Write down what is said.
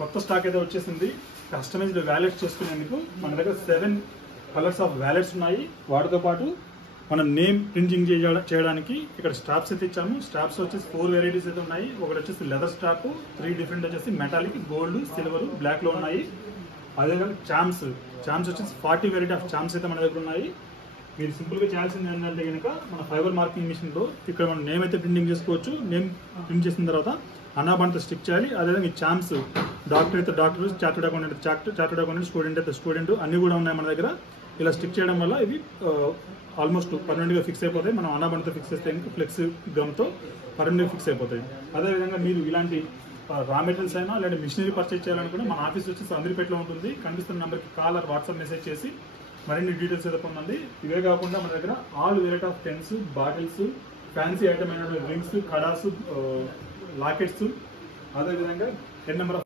కొత్త స్టాక్ అయితే వచ్చేసింది. కస్టమైజ్డ్ వ్యాలెట్స్ చేసుకునేందుకు మన దగ్గర 7 కలర్స్ ఆఫ్ వ్యాలెట్స్ ఉన్నాయి. వాటితో పాటు మనం నేమ్ ప్రింటింగ్ చేయడానికి ఇక్కడ స్ట్రాప్స్ అయితే ఇచ్చాము. స్ట్రాప్స్ వచ్చేసి 4 వెరైటీస్ అయితే ఉన్నాయి. ఒకటి వచ్చేసి లెదర్ స్ట్రాప్, 3 డిఫరెంట్ వచ్చేసి మెటాలిక్, గోల్డ్, సిల్వర్, బ్లాక్ లో ఉన్నాయి. అదేవిధంగా చామ్స్ వచ్చేసి 40 వెరైటీ ఆఫ్ చామ్స్ అయితే మన దగ్గర ఉన్నాయి. మీరు సింపుల్ గా చేయాల్సింది ఏంటంటే కనుక మన ఫైబర్ మార్కింగ్ మిషన్ లో ఇక్కడ మనం నేమ్ అయితే ప్రింటింగ్ చేసుకోవచ్చు. నేమ్ ప్రింట్ చేసిన తర్వాత అనాబాండ్తో స్టిక్ చేయాలి. అదేవిధంగా ఈ చామ్స్ డాక్టర్ అయితే డాక్టర్, చార్టెడ్ అకౌంటెంట్, స్టూడెంట్ అయితే స్టూడెంట్ అన్ని కూడా ఉన్నాయి మన దగ్గర. ఇలా స్టిక్ చేయడం వల్ల ఇవి ఆల్మోస్ట్ పర్మనెంట్ గా ఫిక్స్ అయిపోతాయి. మనం అనాబాండ్తో ఫిక్స్ చేస్తే ఫ్లెక్స్ గమ్ తో పర్మనెంట్ గా ఫిక్స్ అయిపోతాయి. అదేవిధంగా మీరు ఇలాంటి రా మెటీరియల్స్ అయినా లేదా మిషనరీ పర్చేజ్ చేయాలనుకుంటే మన ఆఫీస్ వచ్చేసి అందరిపేటలో ఉంటుంది. కనిపిస్తున్న నెంబర్కి కాల్ ఆర్ వాట్సాప్ మెసేజ్ చేసి మరిన్ని డీటెయిల్స్ అయితే పొందండి. ఇవే కాకుండా మన దగ్గర all variety of pens, bottles, fancy item అయిన రింగ్స్, కడాస్, లాకెట్స్, అదేవిధంగా 10 నెంబర్ ఆఫ్